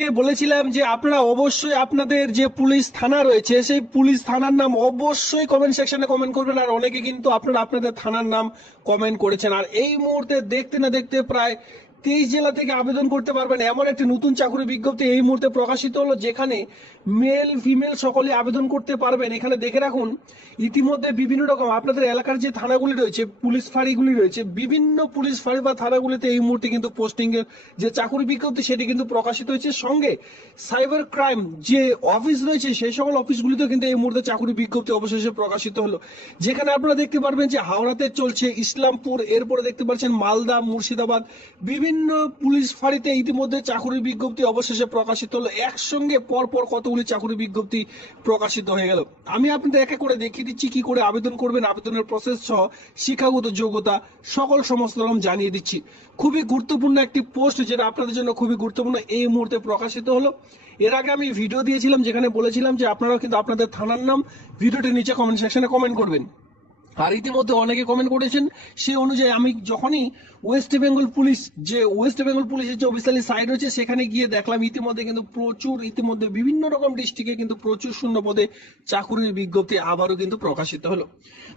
বলেছিলাম যে আপনারা অবশ্যই আপনাদের যে পুলিশ থানা রয়েছে সেই পুলিশ থানার নাম অবশ্যই কমেন্ট সেকশনে কমেন্ট করবেন। আর অনেকে কিন্তু আপনারা আপনাদের থানার নাম কমেন্ট করেছেন। আর এই মুহূর্তে দেখতে না দেখতে প্রায় 23 জেলা থেকে আবেদন করতে পারবেন এমন একটি নতুন চাকরি বিজ্ঞপ্তি এই মুহূর্তে প্রকাশিত হলো, যেখানে মেল ফিমেল সকলে আবেদন করতে পারবেন। এখানে দেখে রাখুন, ইতিমধ্যে বিভিন্ন রকম আপনাদের এলাকার যে থানাগুলি রয়েছে, পুলিশ ফাঁড়িগুলি রয়েছে, বিভিন্ন পুলিশ ফাঁড়ি বা থানাগুলিতে এই মুহূর্তে কিন্তু পোস্টিং এর যে চাকরি বিজ্ঞপ্তি সেটি কিন্তু প্রকাশিত হয়েছে। সঙ্গে সাইবার ক্রাইম যে অফিস রয়েছে সেই সকল অফিসগুলিতেও কিন্তু এই মুহূর্তে চাকরি বিজ্ঞপ্তি অবশেষে প্রকাশিত হলো, যেখানে আপনারা দেখতে পারবেন যে হাওড়াতে চলছে, ইসলামপুর, এরপরে দেখতে পাচ্ছেন মালদা, মুর্শিদাবাদ, বিভিন্ন পুলিশ ফাঁড়িতে ইতিমধ্যে চাকরি বিজ্ঞপ্তি অবশেষে প্রকাশিত হলো। একসঙ্গে পরপর কতগুলি চাকরি বিজ্ঞপ্তি প্রকাশিত হয়ে গেল। আমি আপনাদের এক এক করে দেখিয়ে দিচ্ছি কি করে আবেদন করবেন, আবেদনের প্রসেস সহ শিক্ষাগত যোগ্যতা সকল সমস্ত রকম জানিয়ে দিচ্ছি। খুবই গুরুত্বপূর্ণ একটি পোস্ট, যেটা আপনাদের জন্য খুবই গুরুত্বপূর্ণ, এই মুহূর্তে প্রকাশিত হলো। এর আগে আমি ভিডিও দিয়েছিলাম যেখানে বলেছিলাম যে আপনারাও কিন্তু আপনাদের থানার নাম ভিডিওটির নিচে কমেন্ট সেকশনে কমেন্ট করবেন। আর ইতিমধ্যে অনেকে কমেন্ট করেছেন, সেই অনুযায়ী আমি যখনই ওয়েস্ট বেঙ্গল পুলিশ পুলিশের যে অফিসিয়ালি সাইট রয়েছে সেখানে গিয়ে দেখলাম ইতিমধ্যে কিন্তু ইতিমধ্যে বিভিন্ন রকম ডিস্ট্রিক্টে কিন্তু প্রচুর শূন্য পদে চাকরির বিজ্ঞপ্তি আবারও কিন্তু প্রকাশিত হলো।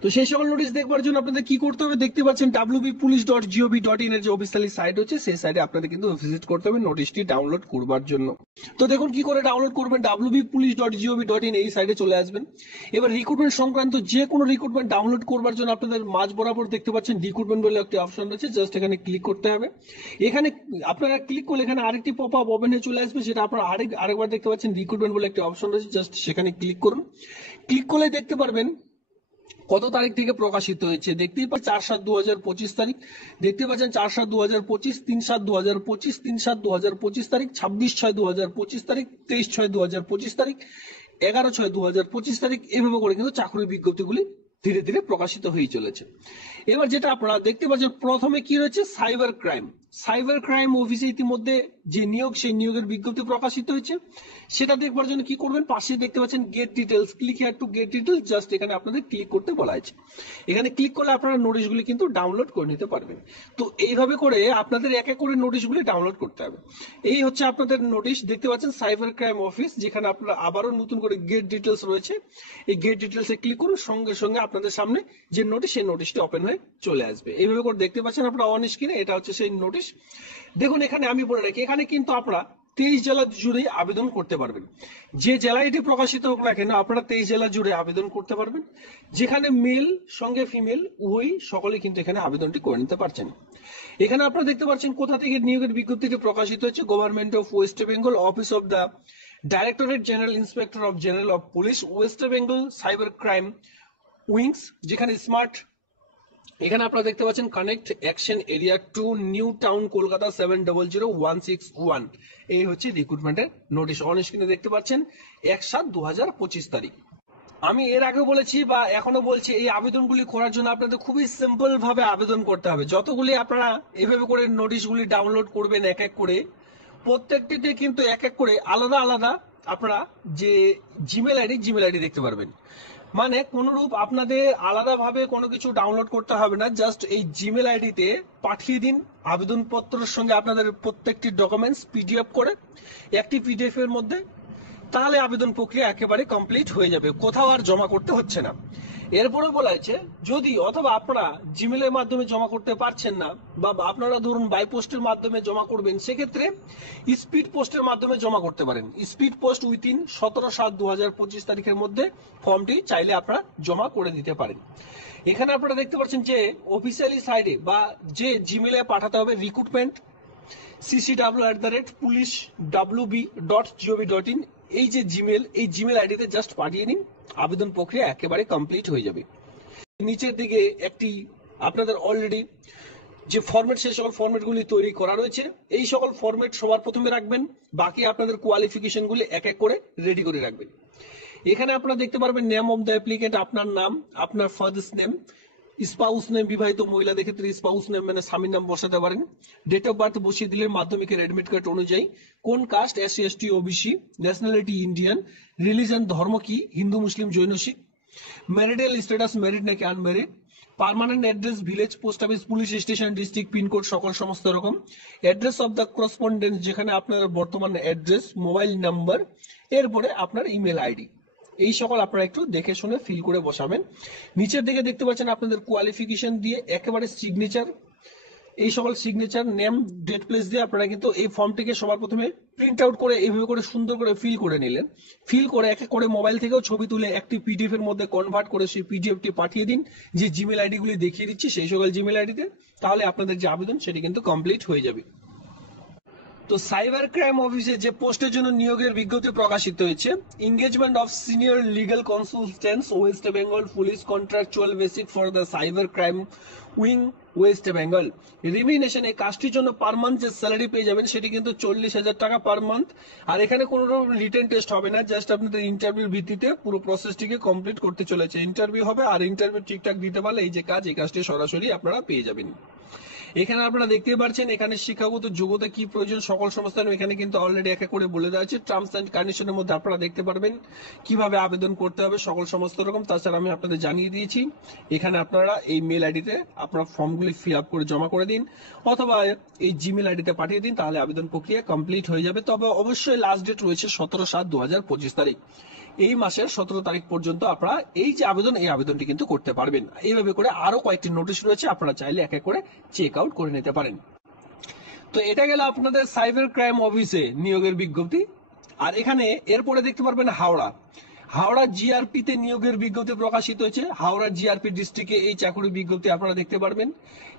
তো সেই সকল নোটিশ দেখবার জন্য আপনাদের কি করতে হবে, দেখতে পাচ্ছেন wbpolice.gov.in এর যে অফিসিয়ালি সাইট হচ্ছে সেই সাইটে আপনাদের কিন্তু ভিজিট করতে হবে নোটিশটি ডাউনলোড করবার জন্য। তো দেখুন কি করে ডাউনলোড করবেন, wbpolice.gov.in এই সাইটে চলে আসবেন। এবার রিক্রুটমেন্ট সংক্রান্ত যে কোনো রিক্রুটমেন্ট ডাউনলোড করবার জন্য আপনাদের মাঝ বরাবর দেখতে পাচ্ছেন রিক্রুটমেন্ট বলে একটি অপশন রয়েছে, জাস্ট এখানে ক্লিক করতে হবে। এখানে আপনারা ক্লিক করলে এখানে আরেকটি পপ আপ ওপেনে চলে আসবে, সেটা আপনারা আরেকবার দেখতে পাচ্ছেন রিক্রুটমেন্ট বলে একটি অপশন রয়েছে, জাস্ট সেখানে ক্লিক করুন। ক্লিক করলে দেখতে পারবেন কত তারিখ থেকে প্রকাশিত হয়েছে, দেখতেই পাচ্ছেন 4/7/2025 তারিখ, দেখতে পাচ্ছেন 4/7/2025, 3/7/2025, 3/7/2025 তারিখ, 26/6/2025 তারিখ, 23/6/2025 তারিখ, 11/6/2025 তারিখ, এভাবে করে কিন্তু চাকরির বিজ্ঞপ্তিগুলি ধীরে ধীরে প্রকাশিত হয়ে চলেছে। এবার যেটা আপনারা দেখতে পাচ্ছেন প্রথমে কি রয়েছে, সাইবার ক্রাইম অফিসে ইতিমধ্যে যে নিয়োগ সেই নিয়োগের বিজ্ঞপ্তি প্রকাশিত হয়েছে। সেটা দেখবার জন্য কি করবেন, পাশে দেখতে পাচ্ছেন gate details, click here to get details, just এখানে আপনাদের ক্লিক করতে বলা আছে। এখানে ক্লিক করলে আপনারা নোটিশগুলি কিন্তু ডাউনলোড করে নিতে পারবেন। তো এইভাবে করে আপনাদের এক এক করে নোটিশগুলি ডাউনলোড করতে হবে। এই হচ্ছে আপনাদের নোটিশ, দেখতে পাচ্ছেন সাইবার ক্রাইম অফিস, যেখানে আপনারা আবারও নতুন করে গেট ডিটেলস রয়েছে। এই গেট ডিটেলসে ক্লিক করুন, সঙ্গে সঙ্গে আপনাদের সামনে যে নোটিশ সেই নোটিশটি ওপেন হয়ে চলে আসবে। এইভাবে করে দেখতে পাচ্ছেন আপনারা অন স্ক্রিনে, এটা হচ্ছে সেই নোটিশ। দেখুন এখানে আমি বলে রাখি, এখানে কিন্তু আপনারা 23 জেলা জুড়ে আবেদন করতে পারবেন। যে জেলায় এটি প্রকাশিত হোক না কেন আপনারা 23 জেলা জুড়ে আবেদন করতে পারবেন, যেখানে মেল সঙ্গে ফিমেল উভয়ই সকলে কিন্তু এখানে আবেদনটি করে নিতে পারছেন। এখানে আপনারা দেখতে পাচ্ছেন কোথা থেকে নিয়োগের বিজ্ঞপ্তিটি প্রকাশিত হচ্ছে, government of West Bengal, office of the directorate general inspector of general of police, West Bengal cyber crime wings, যেখানে স্মার্ট, এখানে আপনারা দেখতে পাচ্ছেন connect action area 2, new town, Kolkata 700161। এই হচ্ছে রিক্রুটমেন্টের নোটিশ, অন স্ক্রিনে দেখতে পাচ্ছেন 1/7/2025 তারিখ। আমি এর আগে বলেছি বা এখনো বলছি, এই আবেদনগুলি করার জন্য আপনাদের খুবই সিম্পল ভাবে আবেদন করতে হবে। যতগুলি আপনারা এভাবে করে নোটিশগুলি ডাউনলোড করবেন এক এক করে, প্রত্যেকটিতে কিন্তু এক এক করে আলাদা আলাদা আপনারা যে জিমেল আইডি দেখতে পারবেন। মানে কোনরূপ আপনাদের আলাদাভাবে কোনো কিছু ডাউনলোড করতে হবে না, জাস্ট এই জিমেল আইডিতে পাঠিয়ে দিন আবেদনপত্রের সঙ্গে আপনাদের প্রত্যেকটি ডকুমেন্টস পিডিএফ করে একটি পিডিএফ এর মধ্যে, তাহলে আবেদন প্রক্রিয়া একেবারে কমপ্লিট হয়ে যাবে, কোথাও আর জমা করতে হচ্ছে না। এরপরে বলা হয়েছে যদি অথবা আপনারা জিমেলের মাধ্যমে জমা করতে পারছেন না, বা আপনারা ধরুন বাই পোস্টের মাধ্যমে জমা করবেন, সেক্ষেত্রে স্পিড পোস্টের মাধ্যমে জমা করতে পারেন। স্পিড পোস্ট উইথিন 17/7/2025 তারিখের মধ্যে ফর্মটি চাইলে আপনারা জমা করে দিতে পারেন। এখানে আপনারা দেখতে পাচ্ছেন যে অফিসিয়ালি সাইডে বা যে জিমেলে পাঠাতে হবে রিক্রুটমেন্ট ccw@police.wb.gov.in, এই যে জিমেল আইডিতে জাস্ট পাঠিয়ে নিন, আবেদন প্রক্রিয়া একেবারে কমপ্লিট হয়ে যাবে। নিচের দিকে একটি আপনাদের অলরেডি যে ফরম্যাট সেই সকল ফরম্যাটগুলি তৈরি করা রয়েছে, এই সকল ফরম্যাট সবার প্রথমে রাখবেন, বাকি আপনাদের কোয়ালিফিকেশনগুলি এক এক করে রেডি করে রাখবেন। এখানে আপনারা দেখতে পারবেন নেম অফ দ্য অ্যাপ্লিকেন্ট, আপনার নাম, আপনার ফাদার্স নেম, স্পাউস নেম, বিবাহিত মহিলাদের ক্ষেত্রে স্পাউস নেম মানে স্বামীর নাম বসাতে পারেন। ডেট অফ বার্থ বসিয়ে দিলে মাধ্যমিকের অ্যাডমিট কার্ড অনুযায়ী, কোন caste, SC ST OBC, nationality Indian, religion ধর্ম কি, Hindu Muslim Jain Sikh, marital status married নাকি unmarried, permanent address, village, post office, police station, district, pin code, সকল সমস্ত রকম অ্যাড্রেস অফ দ্য করসপন্ডেন্স, যেখানে আপনার বর্তমান অ্যাড্রেস, মোবাইল নাম্বার, এরপরে আপনার ইমেল আইডি, এই সকল আপনারা একটু দেখে শুনে ফিল করে বসাবেন। নিচের দিকে দেখতে পাচ্ছেন আপনাদের কোয়ালিফিকেশন দিয়ে একেবারে সিগনেচার, এই সকল সিগনেচার, নেম, ডেট, প্লেস দিয়ে আপনারা কিন্তু এই ফর্মটিকে সবার প্রথমে প্রিন্ট আউট করে এইভাবে করে সুন্দর করে ফিল করে নিলেন। ফিল করে এক এক করে মোবাইল থেকেও ছবি তুলে একটি পিডিএফ এর মধ্যে কনভার্ট করে সেই পিডিএফটি পাঠিয়ে দিন, যে জিমেল আইডি গুলি দেখিয়ে দিচ্ছি সেই সকল জিমেল আইডিতে। তাহলে আপনাদের যে আবেদন সেটি কিন্তু কমপ্লিট হয়ে যাবে। তো সাইবার ক্রাইম অফিসে যে পোস্টের জন্য নিয়োগের বিজ্ঞপ্তি প্রকাশিত হয়েছে, engagement of senior legal consultants West Bengal police contractual basic for the cyber crime wing West Bengal. রিমিনেশন, এই কাজটির জন্য পার মান্থ যে স্যালারি পেয়ে যাবেন সেটি কিন্তু 40,000 টাকা পার মান্থ। আর এখানে কোনো রিটেন টেস্ট হবে না, জাস্ট আপনাদের ইন্টারভিউর ভিত্তিতে পুরো প্রসেসটিকে কমপ্লিট করতে চলেছে। ইন্টারভিউ হবে, আর ইন্টারভিউ ঠিকঠাক দিতে পারলে এই যে কাজ, এই কাজটি সরাসরি আপনারা পেয়ে যাবেন। এখানে আপনারা দেখতে পাচ্ছেন এখানে শিক্ষাগত যোগ্যতা কি প্রয়োজন, সকল সমস্ত এখানে কিন্তু অলরেডি এক এক করে বলে দেওয়া আছে। টার্মস এন্ড কন্ডিশনের মধ্যে আপনারা দেখতে পারবেন কিভাবে আবেদন করতে হবে, সকল সমস্ত রকম। তাছাড়া আমি আপনাদের জানিয়ে দিয়েছি, এখানে আপনারা এই মেল আইডিতে আপনার ফর্মগুলি ফিল আপ করে জমা করে দিন, অথবা এই জিমেল আইডিতে পাঠিয়ে দিন, তাহলে আবেদন প্রক্রিয়া কমপ্লিট হয়ে যাবে। তবে অবশ্যই লাস্ট ডেট রয়েছে 17/7/2025 তারিখ। এই মাসের 17 তারিখ পর্যন্ত আপনারা এই যে আবেদন, এই আবেদনটি কিন্তু করতে পারবেন। এইভাবে করে আরো কয়েকটি নোটিশ রয়েছে, আপনারা চাইলে এক এক করে চেক আউট করে নিতে পারেন। তো এটা গেল আপনাদের সাইবার ক্রাইম অফিসে নিয়োগের বিজ্ঞপ্তি। আর এখানে এরপরে দেখতে পারবেন হাওড়া জিআরপি তে নিয়োগের বিজ্ঞপ্তি প্রকাশিত হয়েছে। হাওড়া জিআরপি ডিস্ট্রিক্টে এই চাকরির বিজ্ঞপ্তি আপনারা দেখতে পারবেন।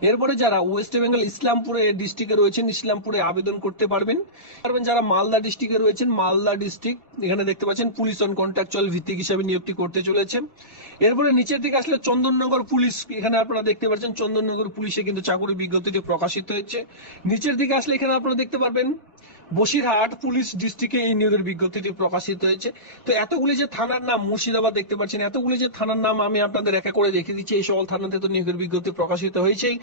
এরপরে যারা ওয়েস্ট বেঙ্গল ইসলামপুরে ডিস্ট্রিক্টে রয়েছেন, ইসলামপুরে আবেদন করতে পারবেন। যারা মালদা ডিস্ট্রিক্টে রয়েছেন, মালদা ডিস্ট্রিক্ট, এখানে দেখতে পাচ্ছেন পুলিশ অন কন্ট্রাকচুয়াল ভিত্তিক হিসাবে নিয়োগটি করতে চলেছে। এরপরে নিচের দিকে আসলে চন্দননগর পুলিশ, এখানে আপনারা দেখতে পাচ্ছেন চন্দননগর পুলিশে কিন্তু চাকরির বিজ্ঞপ্তিটি প্রকাশিত হয়েছে। নিচের দিকে আসলে এখানে আপনারা দেখতে পারবেন বসিরহাট পুলিশ ডিস্ট্রিক্টে এই নিয়োগের বিজ্ঞপ্তিটি প্রকাশিত হয়েছে। তো এতগুলি যে থানার নাম, মুর্শিদাবাদ দেখতে পাচ্ছেন, এতগুলি যে থানার নাম আমি আপনাদের একা করে দেখে দিচ্ছি, এই সকল থানাতে তো নিয়োগের বিজ্ঞপ্তি প্রকাশিত হয়েছেই।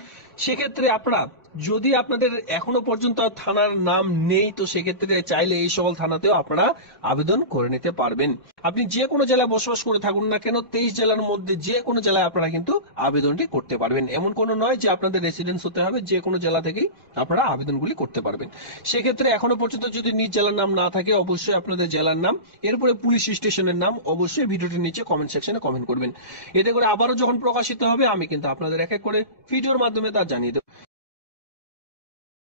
সেক্ষেত্রে আপনারা যদি আপনাদের এখনো পর্যন্ত থানার নাম নেই, তো সেক্ষেত্রে চাইলে এই সকল থানাতেও আপনারা আবেদন করে নিতে পারবেন। আপনি যে কোনো জেলায় বসবাস করে থাকুন না কেন, 23 জেলার মধ্যে যে কোনো জেলায় আপনারা কিন্তু আবেদনটি করতে পারবেন। এমন কোনো নয় যে আপনাদের রেসিডেন্স হতে হবে, যে কোনো জেলা থেকেই আপনারা আবেদনগুলি করতে পারবেন। সেক্ষেত্রে এখনো পর্যন্ত যদি নিজ জেলার নাম না থাকে, অবশ্যই আপনাদের জেলার নাম, এরপরে পুলিশ স্টেশনের নাম অবশ্যই ভিডিওটির নিচে কমেন্ট সেকশনে কমেন্ট করবেন। এতে করে আবারও যখন প্রকাশিত হবে আমি কিন্তু আপনাদের এক এক করে ভিডিওর মাধ্যমে তা জানিয়ে দেব।